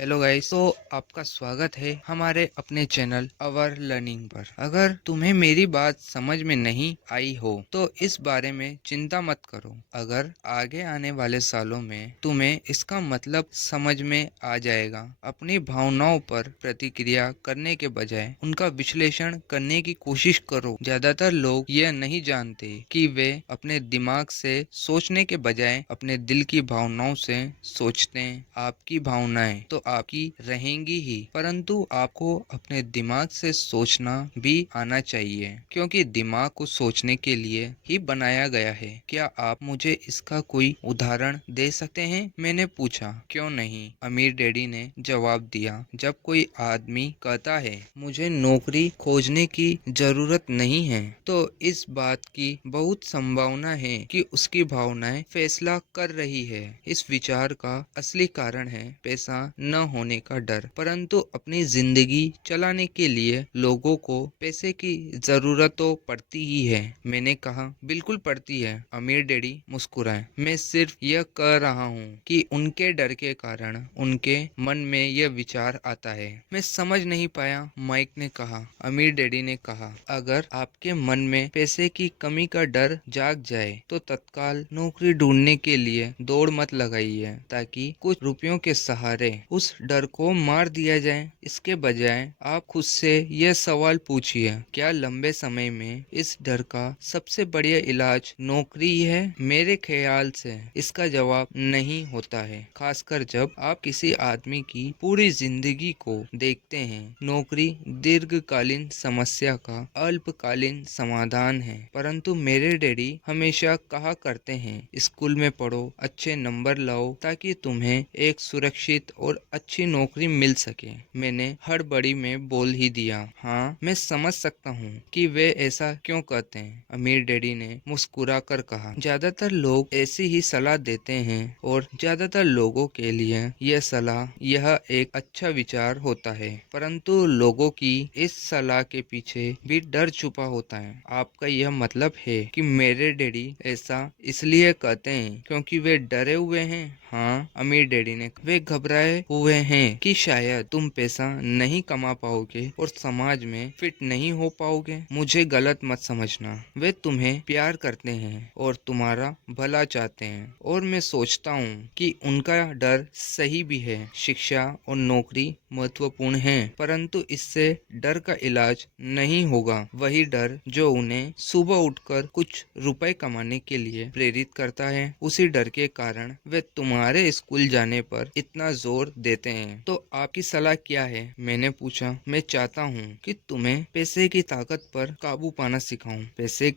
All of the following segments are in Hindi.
Hello guys. तो आपका स्वागत है हमारे अपने चैनल अवर लर्निंग पर। अगर तुम्हें मेरी बात समझ में नहीं आई हो तो इस बारे में चिंता मत करो। अगर आगे आने वाले सालों में तुम्हें इसका मतलब समझ में आ जाएगा। अपनी भावनाओं पर प्रतिक्रिया करने के बजाय उनका विश्लेषण करने की कोशिश करो। ज्यादातर लोग यह नहीं जानते कि वे अपने दिमाग से सोचने के बजाय अपने दिल की भावनाओं से सोचते हैं। आपकी भावनाएं तो आपकी रहेंगी ही, परंतु आपको अपने दिमाग से सोचना भी आना चाहिए, क्योंकि दिमाग को सोचने के लिए ही बनाया गया है। क्या आप मुझे इसका कोई उदाहरण दे सकते हैं? मैंने पूछा। क्यों नहीं, अमीर डैडी ने जवाब दिया। जब कोई आदमी कहता है मुझे नौकरी खोजने की जरूरत नहीं है, तो इस बात की बहुत संभावना है कि उसकी भावनाएं फैसला कर रही है। इस विचार का असली कारण है पैसा न होने का डर। परंतु अपनी जिंदगी चलाने के लिए लोगों को पैसे की जरूरत तो पड़ती ही है। मैंने कहा, बिल्कुल पड़ती है। अमीर डैडी मुस्कुराए। मैं सिर्फ यह कह रहा हूँ कि उनके डर के कारण उनके मन में यह विचार आता है। मैं समझ नहीं पाया, माइक ने कहा। अमीर डैडी ने कहा, अगर आपके मन में पैसे की कमी का डर जाग जाए तो तत्काल नौकरी ढूंढने के लिए दौड़ मत लगाइए, ताकि कुछ रुपयों के सहारे उस डर को मार दिया जाए। इसके बजाय आप खुद से यह सवाल पूछिए, क्या लंबे समय में इस डर का सबसे बढ़िया इलाज नौकरी है? मेरे ख्याल से इसका जवाब नहीं होता है, खासकर जब आप किसी आदमी की पूरी जिंदगी को देखते हैं। नौकरी दीर्घकालीन समस्या का अल्पकालीन समाधान है। परंतु मेरे डैडी हमेशा कहा करते हैं, स्कूल में पढ़ो, अच्छे नंबर लाओ, ताकि तुम्हें एक सुरक्षित और अच्छी नौकरी मिल सके। मैंने हड़बड़ी में बोल ही दिया, हाँ, मैं समझ सकता हूँ कि वे ऐसा क्यों कहते हैं। अमीर डैडी ने मुस्कुरा कर कहा, ज्यादातर लोग ऐसी ही सलाह देते हैं और ज्यादातर लोगों के लिए यह एक अच्छा विचार होता है, परंतु लोगों की इस सलाह के पीछे भी डर छुपा होता है। आपका यह मतलब है कि मेरे डैडी ऐसा इसलिए कहते हैं क्योंकि वे डरे हुए हैं? हाँ, अमीर डैडी ने। वे घबराए हुए हैं कि शायद तुम पैसा नहीं कमा पाओगे और समाज में फिट नहीं हो पाओगे। मुझे गलत मत समझना, वे तुम्हें प्यार करते हैं और तुम्हारा भला चाहते हैं, और मैं सोचता हूँ कि उनका डर सही भी है। शिक्षा और नौकरी महत्वपूर्ण है, परंतु इससे डर का इलाज नहीं होगा वही डर जो उन्हें सुबह उठकर कुछ रुपए कमाने के लिए प्रेरित करता है। उसी डर के कारण वे तुम्हारे स्कूल जाने पर इतना जोर देते हैं। तो आपकी सलाह क्या है? मैंने पूछा। मैं चाहता हूँ कि तुम्हें पैसे की ताकत पर काबू पाना सिखाऊं। पैसे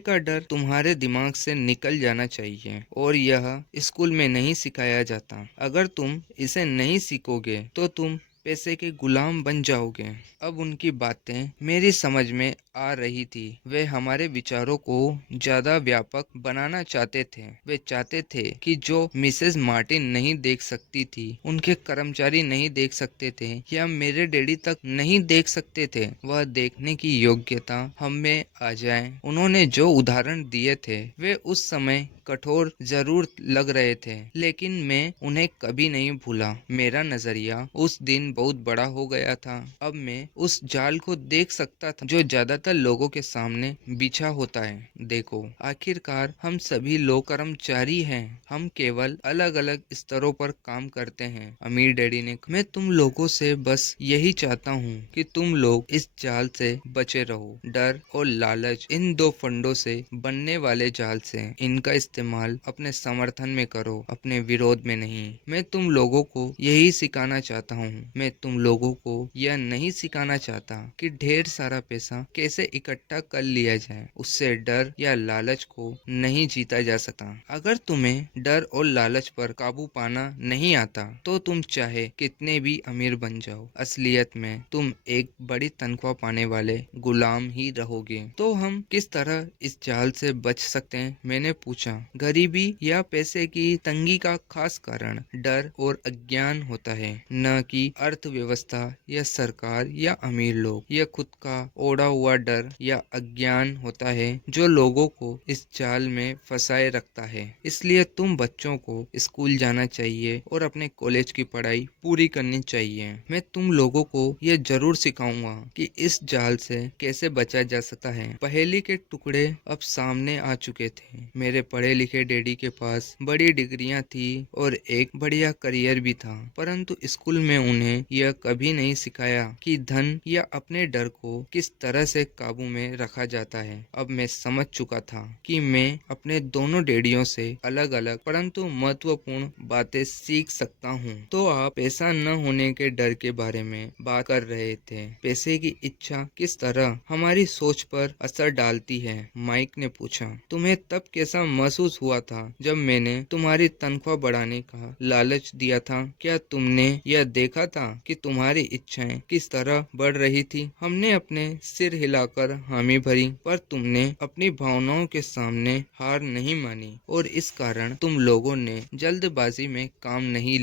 का डर तुम्हारे दिमाग से निकल जाना चाहिए, और यह स्कूल में नहीं सिखाया जाता। अगर तुम इसे नहीं सीखोगे तो तुम पैसे के गुलाम बन जाओगे। अब उनकी बातें मेरी समझ में आ रही थी। वे हमारे विचारों को ज्यादा व्यापक बनाना चाहते थे। वे चाहते थे कि जो मिसेस मार्टिन नहीं देख सकती थी, उनके कर्मचारी नहीं देख सकते थे, या मेरे डैडी तक नहीं देख सकते थे, वह देखने की योग्यता हम में आ जाए। उन्होंने जो उदाहरण दिए थे वे उस समय कठोर जरूर लग रहे थे, लेकिन मैं उन्हें कभी नहीं भूला। मेरा नजरिया उस दिन बहुत बड़ा हो गया था। अब मैं उस जाल को देख सकता था जो ज्यादातर लोगों के सामने बिछा होता है। देखो, आखिरकार हम सभी लोग कर्मचारी हैं, हम केवल अलग अलग स्तरों पर काम करते हैं। अमीर डैडी ने, मैं तुम लोगों से बस यही चाहता हूँ कि तुम लोग इस जाल से बचे रहो। डर और लालच, इन दो फंडों से बनने वाले जाल से। इनका इस्तेमाल अपने समर्थन में करो, अपने विरोध में नहीं। मैं तुम लोगों को यही सिखाना चाहता हूँ। मैं तुम लोगों को यह नहीं सिखाना चाहता कि ढेर सारा पैसा कैसे इकट्ठा कर लिया जाए। उससे डर या लालच को नहीं जीता जा सकता। अगर तुम्हें डर और लालच पर काबू पाना नहीं आता तो तुम चाहे कितने भी अमीर बन जाओ, असलियत में तुम एक बड़ी तनख्वाह पाने वाले गुलाम ही रहोगे। तो हम किस तरह इस जाल से बच सकते हैं? मैंने पूछा। गरीबी या पैसे की तंगी का खास कारण डर और अज्ञान होता है, न कि अर्थव्यवस्था या सरकार या अमीर लोग। यह खुद का ओढ़ा हुआ डर या अज्ञान होता है जो लोगों को इस जाल में फंसाए रखता है। इसलिए तुम बच्चों को स्कूल जाना चाहिए और अपने कॉलेज की पढ़ाई पूरी करनी चाहिए। मैं तुम लोगों को यह जरूर सिखाऊंगा कि इस जाल से कैसे बचा जा सकता है। पहेली के टुकड़े अब सामने आ चुके थे। मेरे पढ़े लिखे डैडी के पास बड़ी डिग्रियां थी और एक बढ़िया करियर भी था, परंतु स्कूल में उन्हें यह कभी नहीं सिखाया कि धन या अपने डर को किस तरह से काबू में रखा जाता है। अब मैं समझ चुका था कि मैं अपने दोनों डैडियों से अलग अलग परंतु महत्वपूर्ण बातें सीख सकता हूँ। तो आप पैसा न होने के डर के बारे में बात कर रहे थे। पैसे की इच्छा किस तरह हमारी सोच पर असर डालती है? माइक ने पूछा। तुम्हें तब कैसा महसूस हुआ था जब मैंने तुम्हारी तनख्वाह बढ़ाने का लालच दिया था? क्या तुमने यह देखा था कि तुम्हारी इच्छाएं किस तरह बढ़ रही थी? हमने अपने सिर हिलाकर हामी भरी, पर तुमने अपनी भावनाओं के सामने हार नहीं मानी और इस कारण तुम लोगों ने जल्दबाजी में काम नहीं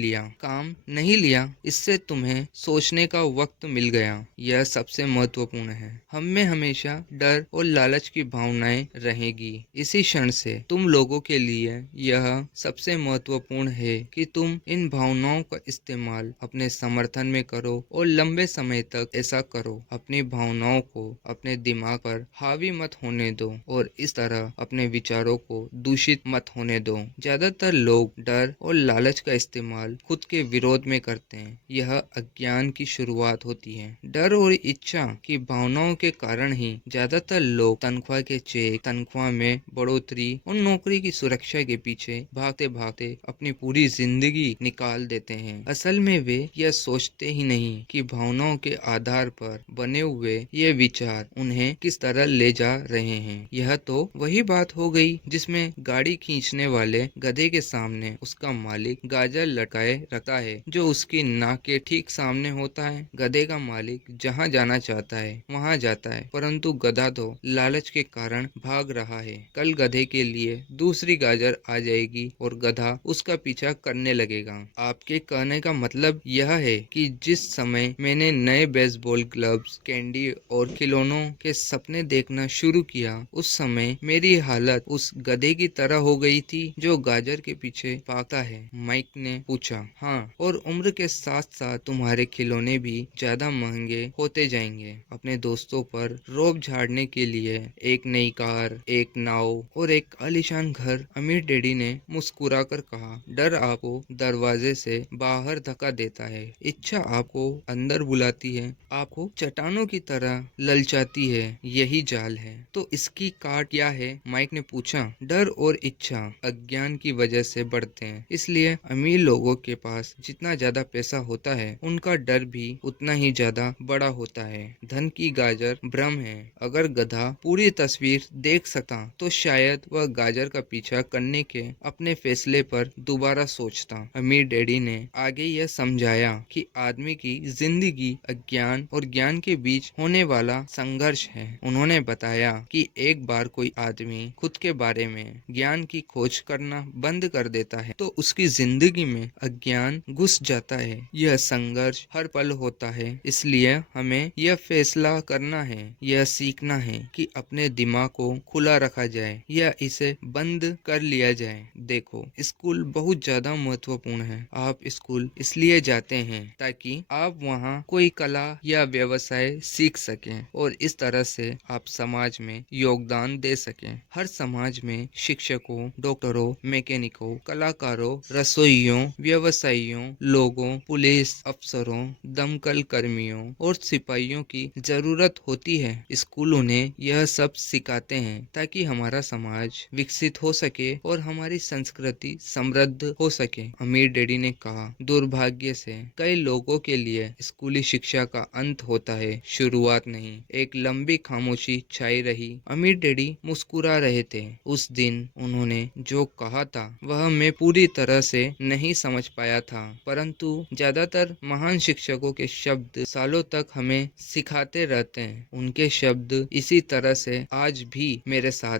लिया। इससे तुम्हें सोचने का वक्त मिल गया। यह सबसे महत्वपूर्ण है। हम में हमेशा डर और लालच की भावनाएं रहेगी। इसी क्षण से तुम लोगों के लिए यह सबसे महत्वपूर्ण है कि तुम इन भावनाओं का इस्तेमाल अपने समर्थन में करो और लंबे समय तक ऐसा करो। अपनी भावनाओं को अपने दिमाग पर हावी मत होने दो और इस तरह अपने विचारों को दूषित मत होने दो। ज्यादातर लोग डर और लालच का इस्तेमाल खुद के विरोध में करते हैं। यह अज्ञान की शुरुआत होती है। डर और इच्छा की भावनाओं के कारण ही ज्यादातर लोग तनख्वाह के चेक, तनख्वाह में बढ़ोतरी और नौकरी की सुरक्षा के पीछे भागते भागते अपनी पूरी जिंदगी निकाल देते हैं। असल में वे यह सोचते ही नहीं कि भावनाओं के आधार पर बने हुए ये विचार उन्हें किस तरह ले जा रहे हैं। यह तो वही बात हो गई जिसमें गाड़ी खींचने वाले गधे के सामने उसका मालिक गाजर लटकाए रखता है जो उसकी नाक के ठीक सामने होता है। गधे का मालिक जहाँ जाना चाहता है वहाँ जाता है, परंतु गधा तो लालच के कारण भाग रहा है। कल गधे के लिए दूसरी गाजर आ जाएगी और गधा उसका पीछा करने लगेगा। आपके कहने का मतलब यह है कि जिस समय मैंने नए बेसबॉल ग्लव्स, कैंडी और खिलौनों के सपने देखना शुरू किया, उस समय मेरी हालत उस गधे की तरह हो गई थी जो गाजर के पीछे भागता है। माइक ने पूछा। हाँ, और उम्र के साथ साथ तुम्हारे खिलौने भी ज्यादा महंगे होते जाएंगे। अपने दोस्तों पर रोब झाड़ने के लिए एक नई कार, एक नाव और एक आलीशान घर। अमीर डैडी ने मुस्कुराकर कहा। डर आपको दरवाजे से बाहर धक्का देता है, इच्छा आपको अंदर बुलाती है, आपको चट्टानों की तरह ललचाती है। यही जाल है। तो इसकी काट क्या है? माइक ने पूछा। डर और इच्छा अज्ञान की वजह से बढ़ते हैं। इसलिए अमीर लोगों के पास जितना ज्यादा पैसा होता है उनका डर भी उतना ही ज्यादा बड़ा होता है। धन की गाजर भ्रम है। अगर गधा पूरी तस्वीर देख सकता तो शायद वह गाजर का पीछा करने के अपने फैसले पर दोबारा सोचता। अमीर डैडी ने आगे यह समझाया कि आदमी की जिंदगी अज्ञान और ज्ञान के बीच होने वाला संघर्ष है। उन्होंने बताया कि एक बार कोई आदमी खुद के बारे में ज्ञान की खोज करना बंद कर देता है तो उसकी जिंदगी में अज्ञान घुस जाता है। यह संघर्ष हर पल होता है। इसलिए हमें यह फैसला करना है, यह सीखना है कि अपने दिमाग को खुला रखा जाए या इसे बंद कर लिया जाए। देखो, स्कूल बहुत ज्यादा महत्वपूर्ण है। आप स्कूल इसलिए जाते हैं ताकि आप वहाँ कोई कला या व्यवसाय सीख सकें और इस तरह से आप समाज में योगदान दे सकें। हर समाज में शिक्षकों, डॉक्टरों, मैकेनिकों, कलाकारों, रसोइयों, व्यवसायियों, लोगों, पुलिस अफसरों, दमकल कर्मियों और सिपाहियों की जरूरत होती है। स्कूल उन्हें यह सब सिखाते हैं ताकि हमारा समाज विकसित हो सके और हमारी संस्कृति समृद्ध हो सके। अमीर डैडी ने कहा। दुर्भाग्य से कई लोगों के लिए स्कूली शिक्षा का अंत होता है, शुरुआत नहीं। एक लंबी खामोशी छाई रही। अमीर डैडी मुस्कुरा रहे थे। उस दिन उन्होंने जो कहा था वह मैं पूरी तरह से नहीं समझ पाया था, परंतु ज्यादातर महान शिक्षकों के शब्द सालों तक हमें सिखाते रहते हैं। उनके शब्द इसी तरह से आज भी मेरे साथ